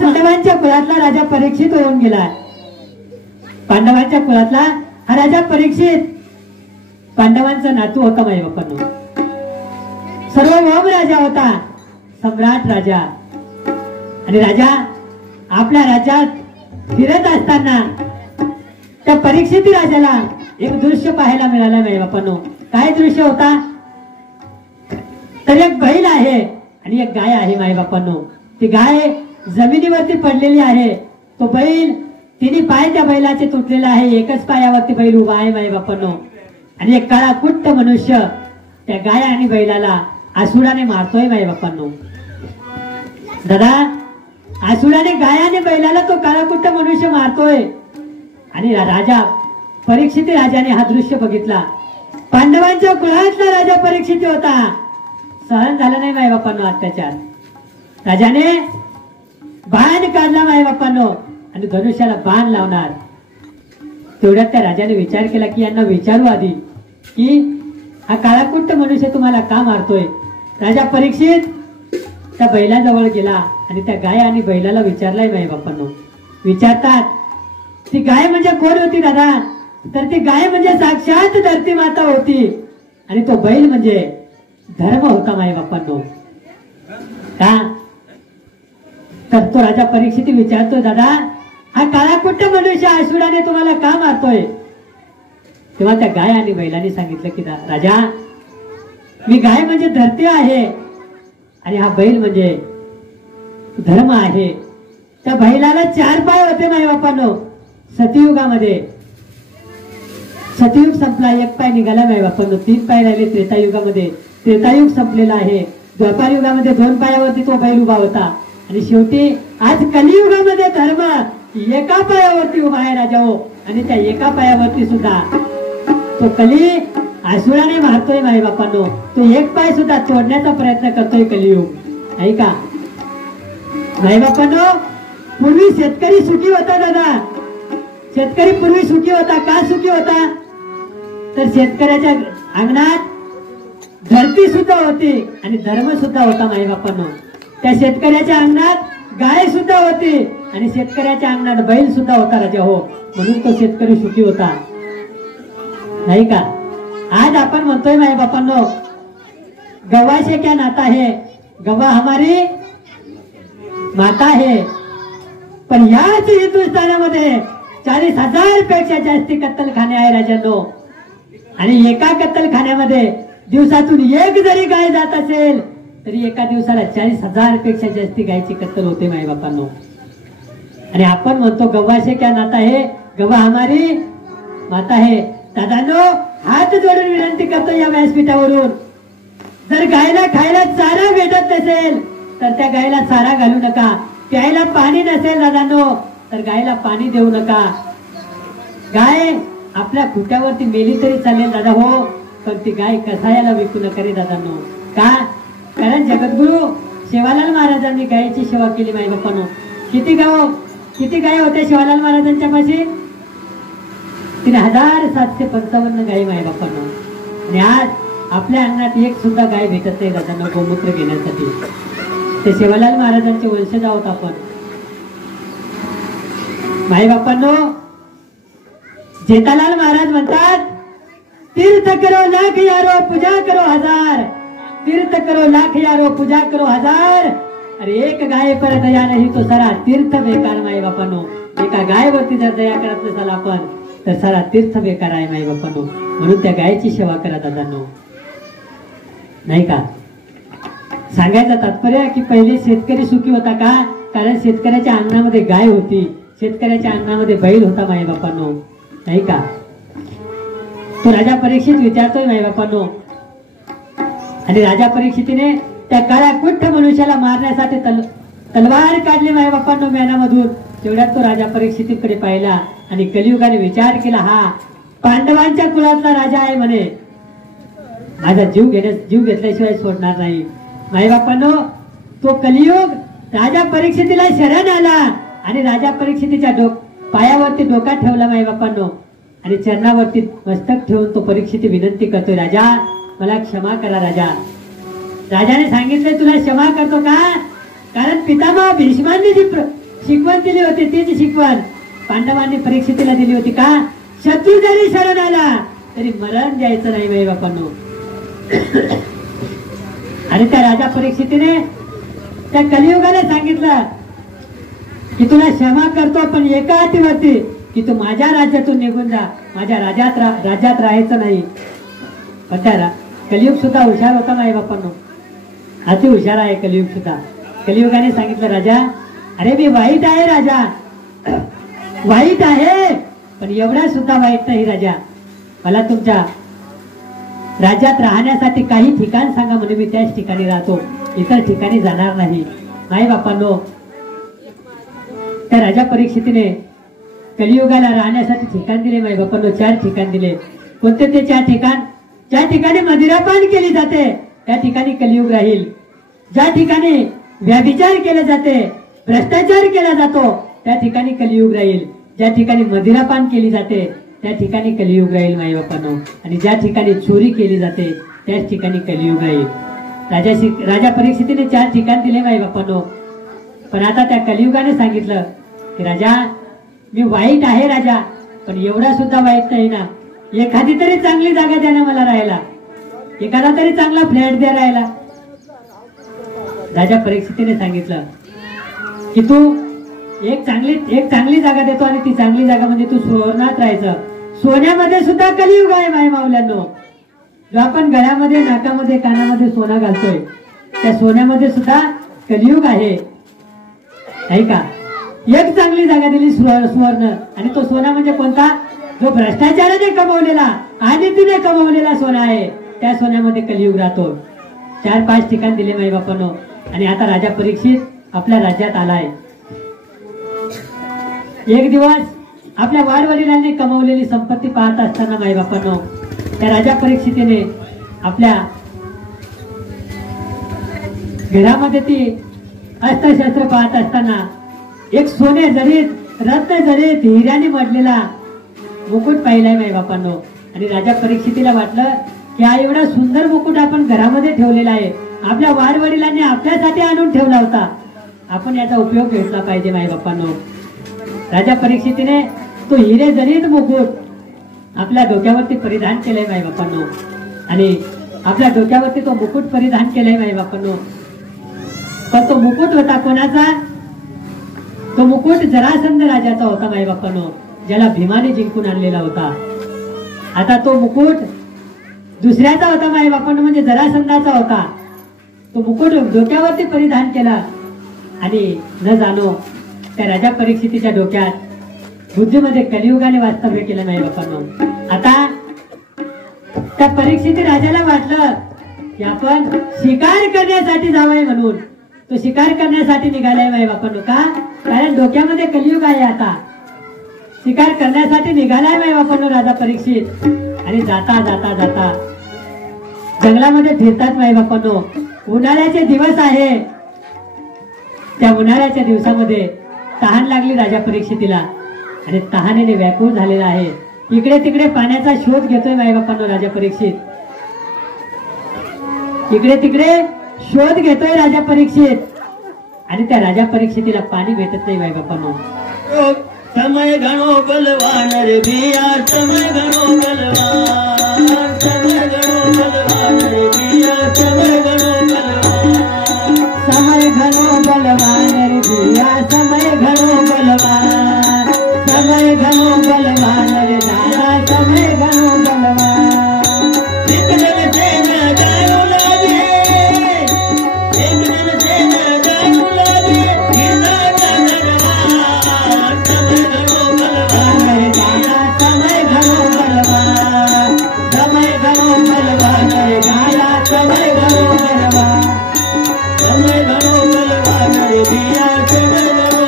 पांडवांच्या कुळातला राजा परीक्षित होऊन गेला. पांडवांच्या कुळातला हा राजा परीक्षित पांडवांचा नातू होता माई बापांनो. सर्वभौम राजा होता, सम्राट राजा. आणि राजा आपल्या राज्यात फिरत असताना त्या परीक्षित राजाला एक दृश्य पाहायला मिळालं माई बापांनो. काय दृश्य होता? तर एक बैल आहे आणि एक गाय आहे माई बापांनो. ती गाय जमिनीवरती पडलेली आहे. तो बैल तिन्ही पाय त्या बैलाचे तुटलेला आहे. एकच पायावरती बैल उभा आहे माई बापांनो. आणि एक काळा कुट्ट मनुष्य त्या गाय आणि बैलाला आसुडाने मारतोय माई बापांनो. दादा, आसुडाने गाय आणि बैलाला तो काळा कुट्ट मनुष्य मारतोय. आणि राजा परीक्षित राजाने हा दृश्य बघितला. पांडवांच्या कुळातला राजा परीक्षित होता. सहन झालं नाही माई बापांनो अत्याचार. राजाने बाण काढला माई बापांनो आणि धनुष्याला बाण लावणार. तेवढ्यात त्या राजाने विचार केला की यांना विचारू आधी की हा काळाकुट्ट मनुष्य तुम्हाला का मारतोय. राजा परीक्षित त्या बैलाजवळ गेला आणि त्या गाय आणि बैलाला विचारलाय माई बापांनो. विचारतात ती गाय म्हणजे कोण होती दादा? तर ती गाय म्हणजे साक्षात धरती माता होती आणि तो बैल म्हणजे धर्म होता माई बापांनो. का? तर तो राजा परीक्षित विचारतोय दादा हा काळाकुट्ट मनुष्य आसुडाने तुम्हाला का मारतोय? तेव्हा त्या गाय आणि बैलाने सांगितलं की राजा, मी गाय म्हणजे धरती आहे आणि हा बैल म्हणजे धर्म आहे. त्या बैलाला 4 पाय होते माई बापांनो. सतयुगामध्ये सतयुग संपला, 1 पाय निघाला माई बापांनो. 3 पाय राहिले त्रेतायुगामध्ये. त्रेतायुग संपलेला आहे. द्वापार युगामध्ये 2 पायावरती तो बैल उभा होता आणि शेवटी आज कलियुगामध्ये धर्म एका पायावरती उभा आहे राजा हो. आणि त्या एका पायावरती सुद्धा तो कली आसुराने मारतोय माई बापांनो. तो 1 पाय सुद्धा तोडण्याचा प्रयत्न करतोय कलियुग. ऐका माई बापांनो, पूर्वी शेतकरी सुखी होता दादा. शेतकरी पूर्वी सुखी होता. का सुखी होता? तर शेतकऱ्याच्या अंगणात धरती सुद्धा होती आणि धर्म सुद्धा होता माई बापांनो. त्या शेतकऱ्याच्या अंगणात गाय सुद्धा होती आणि शेतकऱ्याच्या अंगणात बैल सुद्धा होता राजा हो. म्हणून तो शेतकरी सुखी होता. नाही का? आज आपण म्हणतोय माई बापांनो, गवा से क्या नाता है, गवा हमारी माता है. पण याच हिंदुस्थानामध्ये 40,000 पेक्षा जास्ती कत्तलखाने आहे राजांनो. आणि एका कत्तलखान्यामध्ये दिवसातून 1 जरी गाय जात असेल तरी एका दिवसाला 40,000 पेक्षा जास्ती गायची कत्तल होते माई बापांनो. आणि आपण म्हणतो गव्हा से क्या नाता है, गव्हा हमारी माता है. दादांनो, हात जोडून विनंती करतो या व्यासपीठावरून, जर गायला खायला चारा भेटत नसेल तर त्या गायला चारा घालू नका. प्यायला पाणी नसेल दादांनो तर गायला पाणी देऊ नका. गाय आपल्या खुट्यावरती मेली तरी चालेल दादा हो, पण ती गाय कसायाला विकू नका रे दादांनो. का? कारण जगद्गुरु शिवालाल महाराजांनी गायची सेवा केली माई बापांनो. किती गाय होत्या शिवालाल महाराजांच्या पाशी? 3755 गायी माई बापांनो. आणि आज आपल्या अंगणात 1 सुद्धा गाय भेटत नाही दादांनो गोमूत्र घेण्यासाठी. ते शिवालाल महाराजांचे वंशज आहोत आपण माई बापांनो. जेठालाल महाराज म्हणतात, तीर्थ करो लाख यारो पूजा करो हजार. तीर्थ करो लाख यारो पूजा करो हजार. अरे एक गाय पर दया नाही तो सारा तीर्थ बेकार माई बापांनो. एका गायवरती जर दया करत नसाल आपण तर सारा तीर्थ बेकार आहे माई बापांनो. म्हणून त्या गायची सेवा करा दादांनो. नाही का? सांगायचं तात्पर्य की पहिले शेतकरी सुखी होता. का? कारण शेतकऱ्याच्या अंगणामध्ये गाय होती, शेतकऱ्याच्या अंगणामध्ये बैल होता माई बापांनो. नाही का? तो राजा परीक्षित विचारतोय माई बापांनो. आणि राजा परीक्षितीने त्या काळ्या कुट्ट मनुष्याला मारण्यासाठी तलवार काढली माई बापांनो म्यानामधून. तेवढ्यात तो राजा परीक्षितीकडे पाहिला आणि कलियुगाने विचार केला, हा पांडवांच्या कुळातला राजा आहे म्हणे. माझा जीव घेतल्याशिवाय सोडणार नाही. माई बापांनो, तो कलियुग राजा परीक्षितीला शरण आला आणि राजा परीक्षितीच्या पायावरती डोका ठेवला माई बापांनो. आणि चरणावरती मस्तक ठेवून तो परीक्षिती विनंती करतोय, राजा मला क्षमा करा राजा. राजाने सांगितले तुला क्षमा करतो का? कारण पितामह भीष्मांनी जी शिकवण दिली होती, तीच शिकवण पांडवांनी परीक्षितीला दिली होती का शत्रू जरी शरण आला तरी मरण द्यायचं नाही बाई बापांनो. आणि त्या राजा परीक्षितीने त्या कलियुगाला सांगितलं की तुला क्षमा करतो पण एका अटीवरती की तू माझ्या राज्यातून निघून जा, माझ्या राज्यात राहायचं नाही. पण त्या कलियुग सुद्धा हुशार होता नाही बापांनो, अति हुशार आहे कलियुग सुद्धा. कलियुगाने सांगितलं राजा अरे मी वाईट आहे राजा, वाईट आहे पण एवढा सुद्धा वाईट नाही राजा. मला तुमच्या राज्यात राहण्यासाठी काही ठिकाण सांगा म्हणजे मी त्याच ठिकाणी राहतो, इतर ठिकाणी जाणार नाही. नाही बापांनो, त्या राजा परीक्षितीने कलियुगाला राहण्यासाठी ठिकाण दिले. माई बापांनो 4 ठिकाण दिले. कोणते ते 4 ठिकाण? ज्या ठिकाणी मदिरापान केली जाते त्या ठिकाणी कलियुग राहील. ज्या ठिकाणी व्यभिचार केले जाते, भ्रष्टाचार केला जातो त्या ठिकाणी कलियुग राहील. ज्या ठिकाणी मदिरापान केली जाते त्या ठिकाणी कलियुग राहील माई बापांनो. आणि ज्या ठिकाणी चोरी केली जाते त्याच ठिकाणी कलियुग राहील. राजा परीक्षितीने 4 ठिकाण दिले माई बापांनो. पण आता त्या कलियुगाने सांगितलं की राजा मी वाईट आहे राजा पण एवढा सुद्धा वाईट नाही ना, एखादी तरी चांगली जागा द्या ना मला राहायला, एखादा तरी चांगला फ्लॅट द्या राहायला. राजा परीक्षितीने सांगितलं की तू एक चांगली जागा देतो आणि ती चांगली जागा म्हणजे तू सुवर्णात राहायचं. सोन्यामध्ये सुद्धा कलियुग आहे माय मावल्यांनो. जो आपण गळ्यामध्ये नाकामध्ये कानामध्ये सोनं घालतोय त्या सोन्यामध्ये सुद्धा कलियुग आहे, नाही का. एक चांगली जागा दिली सुवर्ण, आणि तो सोना म्हणजे कोणता? जो भ्रष्टाचाराने कमवलेला आणि तिने कमवलेला सोना आहे, त्या सोन्यामध्ये कलियुग राहतो. 4-5 ठिकाण दिले माई बापांनो. आणि आता राजा परीक्षित आपल्या राज्यात आलाय. एक दिवस आपल्या वाडवडिलांनी कमवलेली संपत्ती पाहत असताना माई बापांनो त्या राजा परीक्षितीने आपल्या घरामध्ये ती अस्त्रशस्त्र पाहत असताना एक सोने जरीत रत्न जरीत हिऱ्याने मढलेला मुकुट पाहिलाय माई बापांनो. आणि राजा परीक्षितीला वाटलं की हा एवढा सुंदर मुकुट आपण घरामध्ये ठेवलेला आहे, आपल्या वाडवडिलांनी आपल्यासाठी आणून ठेवला होता, आपण याचा उपयोग घेतला पाहिजे माई बापांनो. राजा परीक्षितीने तो हिरे जरीत मुकुट आपल्या डोक्यावरती परिधान केलंय माई बापांनो. आणि आपल्या डोक्यावरती तो मुकुट परिधान केलंय माई बापांनो. पण तो मुकुट होता कोणाचा? तो मुकुट जरासंध राजाचा होता माई बापांनो, ज्याला भीमाने जिंकून आणलेला होता. आता तो मुकुट दुसऱ्याचा होता माई बापांनो, म्हणजे जरासंधाचा होता. तो मुकुट डोक्यावरती परिधान केला आणि न जाणो त्या राजा परीक्षितीच्या डोक्यात बुद्धीमध्ये कलियुगाने वास्तव्य केलं माई बापांनो. आता त्या परीक्षिती राजाला वाटलं की आपण शिकार करण्यासाठी जावंय, म्हणून तो शिकार करण्यासाठी निघालाय माई बापांनो. का? कारण डोक्यामध्ये कलियुग आहे. आता शिकार करण्यासाठी निघालाय माई बापांनो राजा परीक्षित. आणि जाता जाता जाता जंगलामध्ये फिरतात माई बापांनो. उन्हाळ्याचे दिवस आहे, त्या उन्हाळ्याच्या दिवसामध्ये तहान लागली राजा परीक्षितीला आणि तहानेने व्याकुळ झालेला आहे. इकडे तिकडे पाण्याचा शोध घेतोय माई बापांनो राजा परीक्षित. इकडे तिकडे शोध घेतोय राजा परीक्षित आणि त्या राजा परीक्षितीला पाणी भेटत नाही माई बापांनो. समय घणो बलवान रे बिया, समय घणो बलवान, समय घणो बलवान रे बिया, समय घणो बलवान, समय घणो बलवान रे बिया, समय घणो बलवान, समय घणो बलवान रे दादा, समय घणो बलवान. एक जन से न जाणू लागे, एक जन से न जाणू लागे, गिरनाचा गणवान, समय घणो बलवान रे दादा, समय घणो बलवान, समय घणो बलवान रे दादा, समय घणो बलवान. समय घणो बलवान रे बिया, समय घणो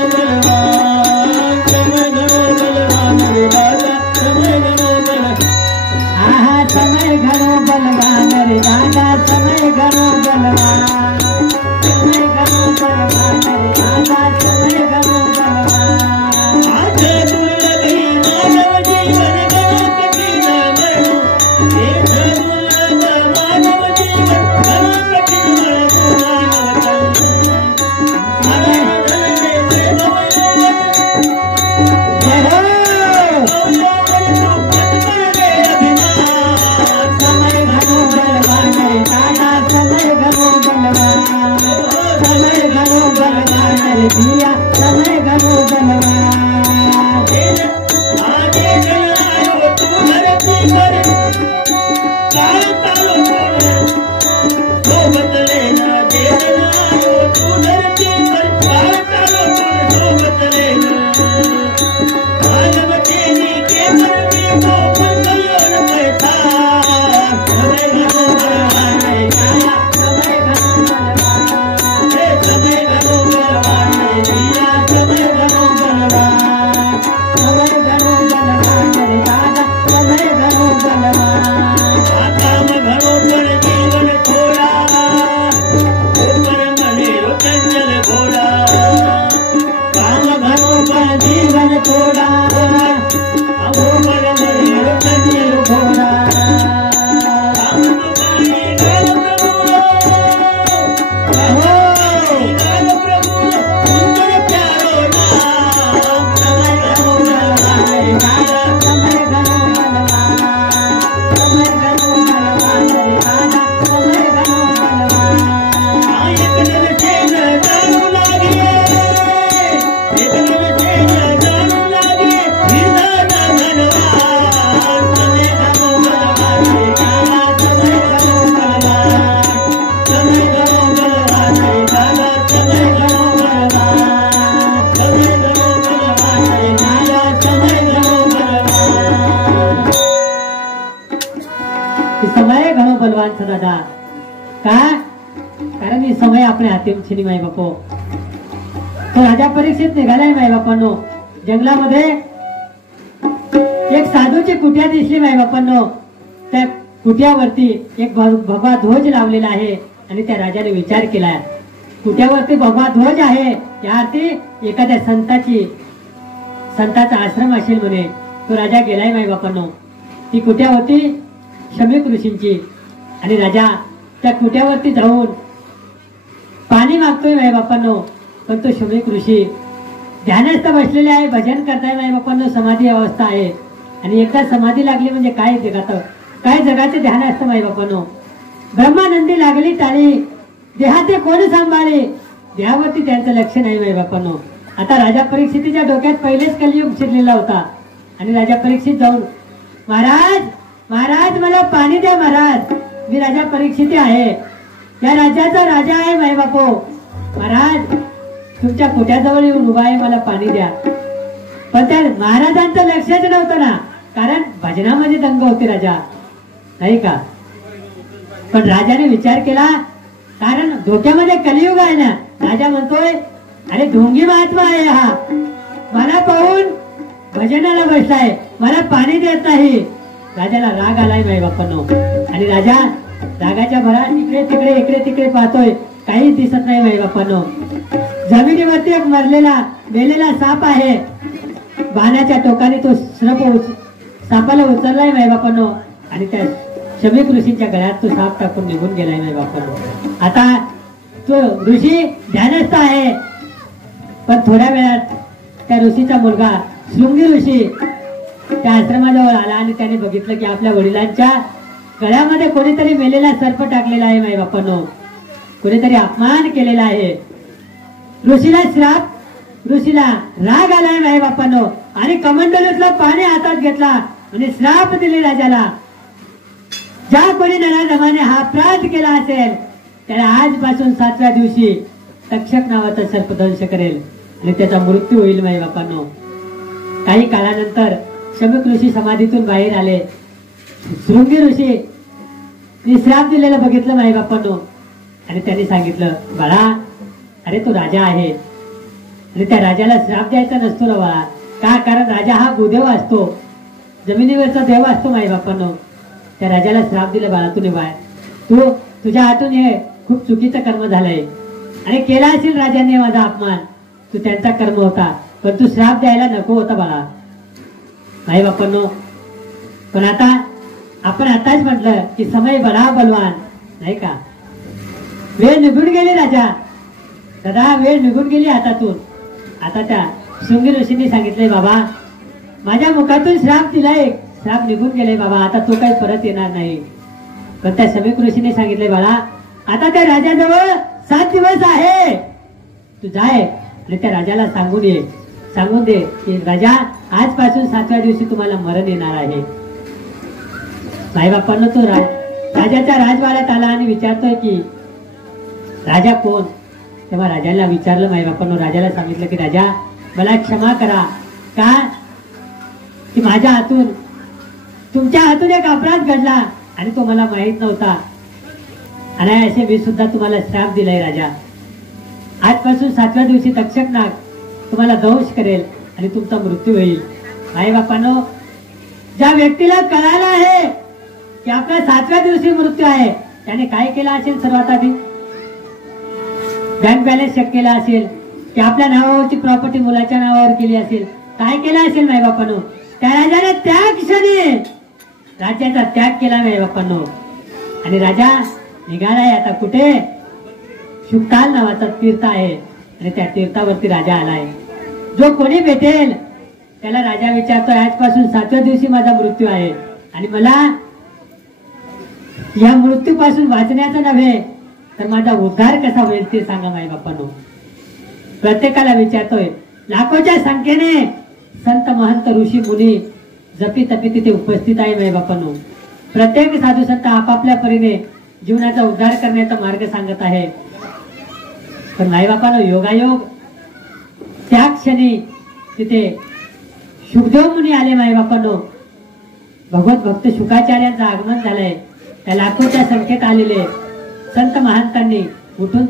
किया समय घनो बलवान। आगे जलायो तू धरती पर काल तालो तो बदले ना दे जलायो तू धरती पर काल तालो तो बदले ना आलम तेरी के मन में वो बंगलो न बैठा समय घनो बलवान काया समय घनो बलवान समय घनो बलवान दिया समय घनो बलवान समय घनो बलवान रे दादा समय घनो बलवान। काम घणो पर जीवन थोड़ा ऊपर मनेरो चंचल घोड़ा काम घनो पर जीवन थोड़ा ऊपर मनेरो चंचल घोड़ा। काम तुम्हारी गाल प्रभु गाल प्रभु सुंदर प्यारो नाम समय घणो बलवान दादा समय घनो बलवान समय घनो बलवान रे दादा समय घनो बलवान। एक दिन से न जानू लागे एक दिन से न जानू लागे हृदय न धनवान समय घनो बलवान रे काला समय घनो बलवान समय घनो बलवान रे काला समय घनो बलवान समय घनो बलवान रे काला समय घनो बलवान। समय घणो बलवान छ दादा का कारण ही समय आपल्या हाती छिनी माई बापो। तो राजा परीक्षित निघालाय माई बापांनो जंगलामध्ये एक साधूची कुटिया दिसली माई बापांनो। त्या कुटियावरती एक भगवा ध्वज लावलेला आहे आणि त्या राजाने विचार केला कुटियावरती भगवा ध्वज आहे या अर्थी एखाद्या संताचा आश्रम असेल म्हणे। तो राजा गेलाय माई बापांनो। ती कुटिया होती शमीक ऋषींची आणि राजा त्या कुट्यावरती जाऊन पाणी मागतोय माई बापांनो। पण तो शमीक ऋषी ध्यानस्थ बसलेले आहे भजन करताय माई बापांनो। समाधी अवस्था आहे आणि एकदा समाधी लागली म्हणजे काय जगाचे ध्यान असतं माई बापांनो। ब्रह्मानंदी लागली टाळी देहाते कोण सांभाळे देहावरती त्यांचं लक्ष नाही माई बापांनो। आता राजा परीक्षितीच्या डोक्यात पहिलेच कलियुग शिरलेला होता आणि राजा परीक्षित जाऊन महाराज महाराज मला पाणी द्या महाराज मी राजा परीक्षिती आहे या राज्याचा राजा आहे माई बापो। महाराज तुमच्या कोट्याजवळ येऊन उभा आहे मला पाणी द्या। पण त्या महाराजांचं लक्षच नव्हतं ना कारण भजनामध्ये दंग होते राजा नाही का। पण राजाने विचार केला कारण डोक्यामध्ये कलियुग आहे ना। राजा म्हणतोय अरे ढोंगी महात्मा आहे हा मला पाहून भजनाला बसलाय मला पाणी देत नाही। राजाला राग आलाय माई बापांनो आणि राजा रागाच्या भरात इकडे तिकडे पाहतोय काही दिसत नाही माई बापांनो। जमिनीवरती एक मेलेला साप आहे बाणाच्या टोकाने तो सापाला उचललाय माई बापांनो आणि त्या शमीक ऋषींच्या गळ्यात तो साप टाकून निघून गेलाय माई बापांनो। आता तो ऋषी ध्यानस्थ आहे पण थोड्या वेळात त्या ऋषीचा मुलगा शृंगी ऋषी त्या आश्रमाजवळ आला आणि त्याने बघितलं की आपल्या वडिलांच्या गळ्यामध्ये कोणीतरी मेलेला सर्प टाकलेला आहे माई बापांनो। कोणीतरी अपमान केलेला आहे। ऋषीला राग आलाय माई बापांनो आणि कमंडलूतलं पाणी हातात घेतला आणि श्राप दिले राजाला ज्या कोणी नराधमाने हा अपराध केला असेल त्याला आजपासून 7व्या दिवशी तक्षक नावाचा सर्पदंश करेल आणि त्याचा मृत्यू होईल माई बापांनो। काही काळानंतर शमीक ऋषी समाधीतून बाहेर आले। शृंगी ऋषी श्राप दिलेलं बघितलं माई बापांनो आणि त्यांनी सांगितलं बाळा अरे तो राजा आहे आणि त्या राजाला श्राप द्यायचा नसतो ना बाळा का कारण राजा हा भूदेव असतो जमिनीवरचा देव असतो माई बापांनो। त्या राजाला श्राप दिला बाळा तू निभाय तुझ्या हातून हे खूप चुकीचं कर्म झालंय आणि केला असेल राजाने माझा अपमान तू त्यांचा कर्म होता पण तू श्राप द्यायला नको होता बाळा माई बापांनो। पण आता आपण आताच म्हटलं की समय बडा बलवान नाही का। वेळ निघून गेली राजा दादा वेळ निघून गेली हातातून। आता त्या शृंगी ऋषींनी सांगितलंय बाबा माझ्या मुखातून श्राप दिलाय श्राप निघून गेले बाबा आता तो काही परत येणार नाही। पण त्या शमीक ऋषीने सांगितलंय बाळा आता त्या राजाजवळ 7 दिवस आहे तू जाय आणि त्या राजाला सांगून दे की राजा आजपासून 7व्या दिवशी तुम्हाला मरण येणार आहे. माईबापांना तो राजाच्या राजवाड्यात आला आणि विचारतोय की राजा कोण. तेव्हा राजाला विचारलं माईबापांना, राजाला सांगितलं की राजा मला क्षमा करा, का की माझ्या हातून तुमच्या हातून एक अपराध घडला आणि तो मला माहित नव्हता आणि असे मी सुद्धा तुम्हाला श्राप दिलाय राजा. आजपासून 7व्या दिवशी तक्षक नाग तुम्हाला दंश करेल आणि तुमचा मृत्यू होईल. माईबापांनो, ज्या व्यक्तीला कळालं आहे की आपल्या 7व्या दिवशी मृत्यू आहे त्याने काय केलं असेल. सर्वात आधी बँक बॅलन्स चेक केला असेल की आपल्या नावावरची प्रॉपर्टी मुलाच्या नावावर केली असेल. काय केलं असेल माईबापांनो. त्या राजाने त्या क्षणी राज्याचा त्याग केला माईबापांनो आणि राजा निघालाय आता कुठे. शुकाल नावाचा तीर्थ आहे आणि त्या तीर्थावरती राजा आलाय. जो कोणी भेटेल त्याला राजा विचारतोय आजपासून 7व्या दिवशी माझा मृत्यू आहे आणि मला या मृत्यूपासून वाचण्याचं नव्हे तर माझा उद्धार कसा होईल ते सांगा माईबापांनो. प्रत्येकाला विचारतोय. लाखोच्या संख्येने संत महंत ऋषी मुनी जपी तपी तिथे उपस्थित आहे माईबापांनो. प्रत्येक साधू संत आपापल्या परीने जीवनाचा उद्धार करण्याचा मार्ग सांगत आहे. पण माईबापांनो, योगायोग त्या क्षणी तिथे शुकदेव मुनी आले माईबापांनो. भगवत भक्त शुकाचार्यांचं आगमन झालंय. त्या लाखोच्या संख्येत आलेले संत महंतांनी उठून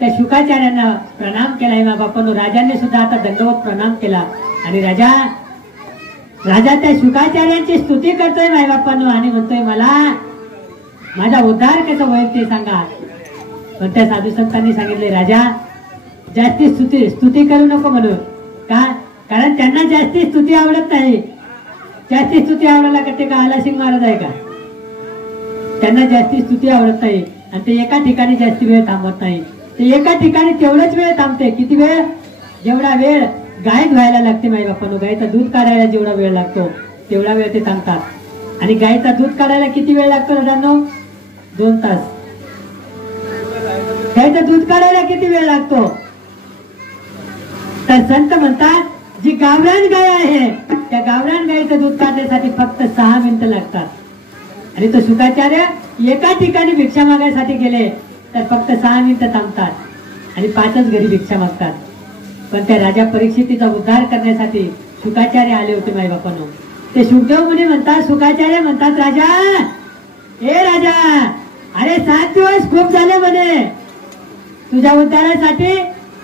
त्या शुकाचार्यांना प्रणाम केलाय माईबापांनो. राजांनी सुद्धा आता दंडवत प्रणाम केला आणि राजा त्या शुकाचार्यांची स्तुती करतोय माईबापांनो आणि म्हणतोय मला माझा उद्धार कसा होईल ते सांगा. पण त्या साधू संतांनी सांगितले राजा जास्ती स्तुती करू नको म्हणून. का? कारण त्यांना जास्ती स्तुती आवडत नाही. जास्ती स्तुती आवडायला कटे का आलासिंग महाराज आहे का. त्यांना जास्ती स्तुती आवडत नाही आणि ते एका ठिकाणी जास्ती वेळ थांबत नाही. ते एका ठिकाणी तेवढंच वेळ थांबते. किती वेळ? जेवढा वेळ गाय धुवायला लागते माईबापांनो. गायचं दूध काढायला जेवढा वेळ लागतो तेवढा वेळ ते थांबतात. आणि गायचा दूध काढायला किती वेळ लागतो दादांनो? 2 तास. गायचं दूध काढायला किती वेळ लागतो? तर संत म्हणतात जी गावरान गाय आहे त्या गावरान गायचं दूध काढण्यासाठी फक्त 6 मिनिटं लागतात. आणि तो शुकाचार्य एका ठिकाणी भिक्षा मागायसाठी गेले तर फक्त 6 मिनिटं थांबतात आणि 5च घरी भिक्षा मागतात. पण त्या राजा परीक्षितीचा उद्धार करण्यासाठी शुकाचार्य आले होते माईबापांनो. ते शुकदेव मुनी म्हणतात, शुकाचार्य म्हणतात राजा, ए राजा, अरे 7 दिवस खूप झाले म्हणे तुझ्या उद्धारासाठी.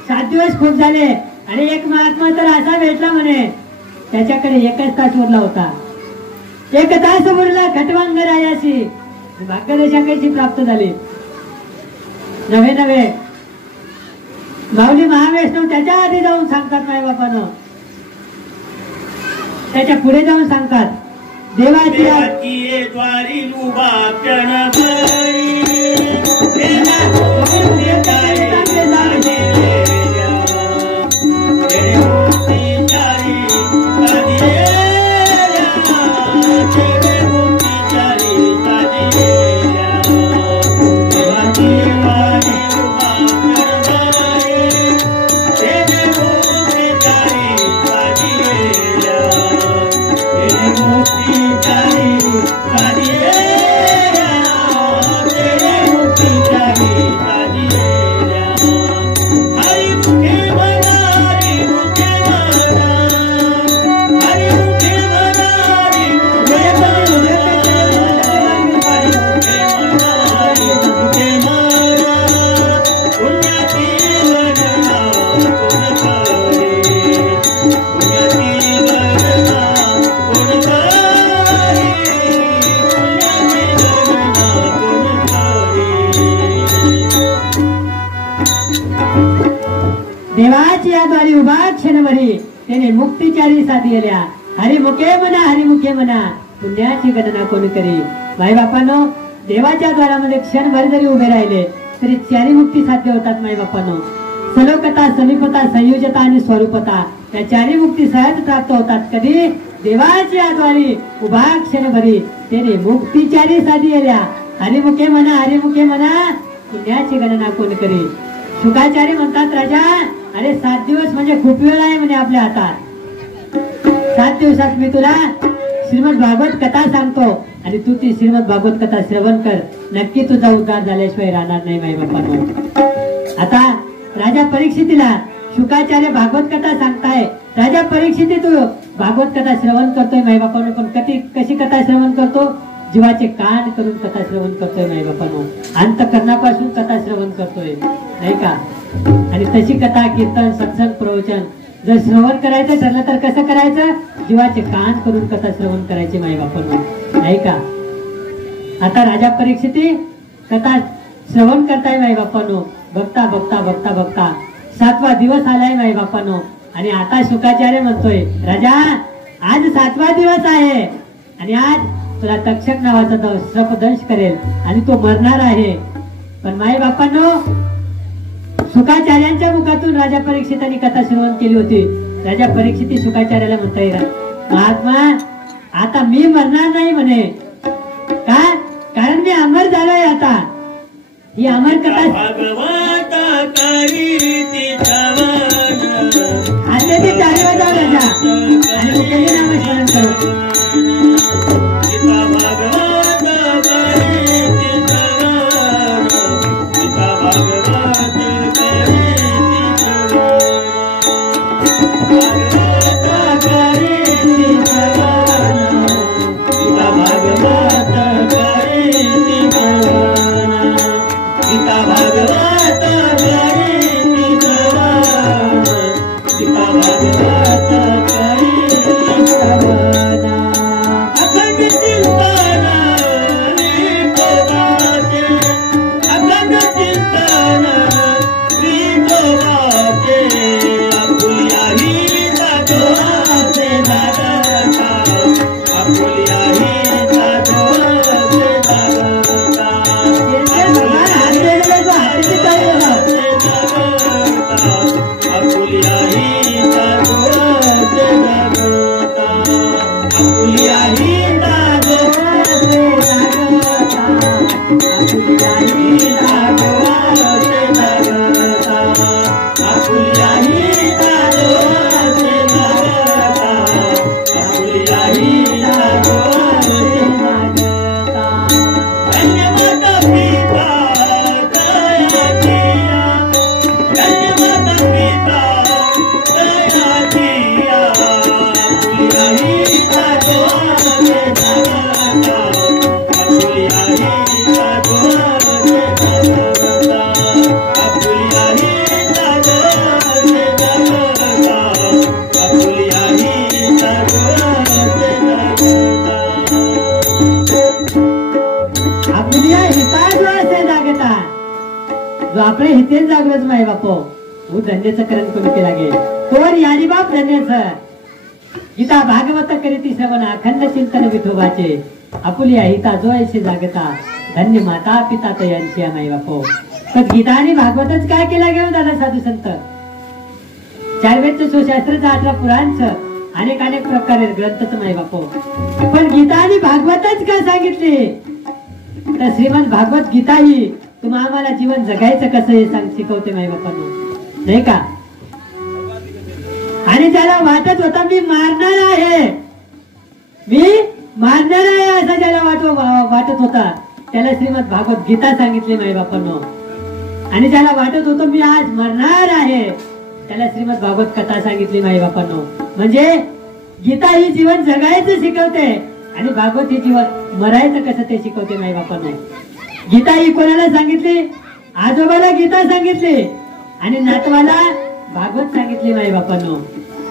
7 दिवस खूप झाले आणि एक महात्मा तर असा भेटला म्हणे त्याच्याकडे 1च तास उरला होता. 1 तास उरला खटवांग रायाशी भाग्यदशा कशी प्राप्त झाली. नवे माऊली महावैष्णव त्याच्या आधी जाऊन सांगतात माईबापानं. त्याच्या पुढे जाऊन सांगतात देवाची द्वारी उभा देवाची या द्वारी उभा क्षणभरी त्याने मुक्तीचारी साधिल्या. हरिमुखे म्हणा पुण्याची गणना कोण करी. माईबापांनो, देवाच्या द्वारामध्ये क्षणभर जरी उभे राहिले तरी 4 मुक्ती साध्य होतात माईबापांनो. सलोकता, समीपता, संयोजता आणि स्वरूपता या 4 मुक्ती सहज प्राप्त होतात. कधी? देवाच्या द्वारी उभा क्षणभरी त्याने मुक्तीचारी साधिल्या. हरिमुखे म्हणा पुण्याची गणना कोण करी. शुकाचार्य म्हणतात राजा, अरे 7 दिवस म्हणजे खूप वेळ आहे म्हणे आपल्या हातात. 7 दिवसात मी तुला श्रीमद भागवत कथा सांगतो आणि तू ती श्रीमद भागवत कथा श्रवण कर. नक्की तुझा उद्धार झाल्याशिवाय राहणार नाही माई बाप्पांनो. आता राजा परीक्षितीला शुकाचार्य भागवत कथा सांगताय. राजा परीक्षिती तू भागवत कथा श्रवण करतोय माई बाप्पांनो, पण कशी कथा श्रवण करतो? जीवाचे कान करून कथा श्रवण करतोय माई बाप्पांनो. अंतकरणापासून कथा श्रवण करतोय नाही का. आणि तशी कथा कीर्तन सत्संग प्रवचन जर श्रवण करायचं ठरलं तर कसं करायचं? जीवाचे कान करून कथा श्रवण करायची माई बाप्पांनो नाही का. आता राजा परीक्षिती कथा श्रवण करताय माई बाप्पांनो. बघता बघता बघता बघता 7वा दिवस आलाय माई बाप्पांनो. आणि आता शुकाचार्य म्हणतोय, राजा आज 7वा दिवस आहे आणि आज तुला तक्षक नावाचा सर्पदंश करेल आणि तो मरणार आहे. पण माई बाप्पांनो, शुकाचार्यांच्या मुखातून राजा परीक्षितांनी कथा श्रवण केली होती. राजा परीक्षिती शुकाचार्याला म्हणताय, महात्मा आता मी मरणार नाही म्हणे. का? कारण मी अमर झालोय. आता ही अमर कथा आता ते टाळी वाजव राजा आणि मुख्याने नामस्मरण करू. आपले हितेच जागृत माय बापो હું ધન્યचं करण कमी केला गे तोर यारी बाप धन्यचं गीता भागवत करीती श्रवण अखंड चिंतन विठोबाचे आपुलिया हिता जो ऐसे जागता धन्य माता पिता तयांची माय बापो. तर गीता आणि भागवतच काय केला घेऊन दादा साधू संत 4 वेदचं सुशास्त्रचं 18 पुराणचं अनेक प्रकारे ग्रंथच माय बापो. पण गीता आणि भागवतच काय सांगितले तर श्रीमद भागवत गीता ही तुम्हा आम्हाला जीवन जगायचं कसं हे शिकवते माय बापांनो नाही का. आणि ज्याला वाटत होता मी मारणार आहे असं ज्याला वाटत होता त्याला श्रीमद भागवत गीता सांगितली माय बापांनो. आणि ज्याला वाटत होतं मी आज मरणार आहे त्याला श्रीमद भागवत कथा सांगितली माय बापांनो. म्हणजे गीता ही जीवन जगायचं शिकवते आणि भागवत ही जीवन मरायचं कसं ते शिकवते माय बापांनो. गीता ही कोणाला सांगितली? आजोबाला गीता सांगितली आणि नातवाला भागवत सांगितली माई बापांनो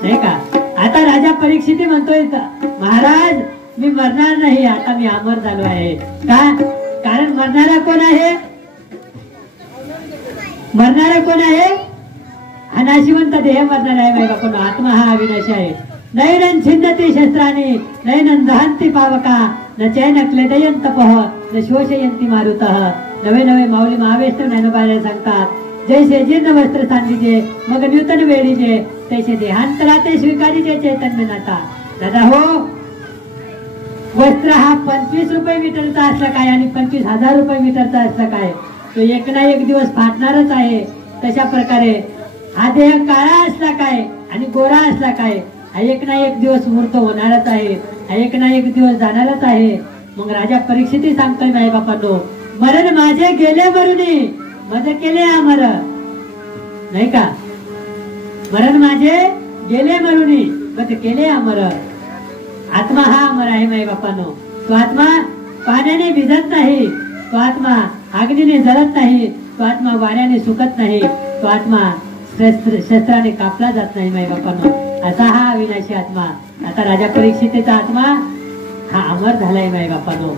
नाही का. आता राजा परीक्षिती म्हणतोय महाराज मी मरणार नाही आता मी अमर झालो आहे. का? कारण मरणारा कोण आहे? मरणारा कोण आहे? हा नाशिवंत देह मरणार आहे माई बापांनो. आत्मा हा अविनाशी आहे. नैनं छिंदती शस्त्राने नैनं दहंती पावका न चैन क्लेदयंत पह न शोषयंती मारुतः. नवे माऊली महावेस्त्र ज्ञानोबाला सांगतात जैसे जीर्ण वस्त्र सांगीजे मग नूतन वेळीजे तैसे देहांतरा ते स्वीकारीचे चैतन्य नाता. दादा हो वस्त्र हा 25 रुपये मीटरचा असला काय आणि 25,000 रुपये मीटरचा असला काय तो एक ना एक दिवस फाटणारच आहे. तशा प्रकारे हा देह काळा असला काय आणि गोरा असला काय, हा एक ना एक दिवस मूर्त होणारच आहे, हा एक ना एक दिवस जाणारच आहे. मग राजा परीक्षित सांगतोय माई बापांनो, मरण माझे गेले मरुनी मज केले अमर, नाही का? मरण माझे गेले मरुनी मज केले अमर. आत्मा हा अमर आहे माई बापांनो. तो आत्मा पाण्याने भिजत नाही, तो आत्मा अग्नीने जळत नाही, तो आत्मा वाऱ्याने सुकत नाही, तो आत्मा शस्त्राने कापला जात नाही माई बापांनो. असा हा अविनाशी आत्मा. आता राजा परीक्षितेचा आत्मा हा अमर झालाय माई बापांनो.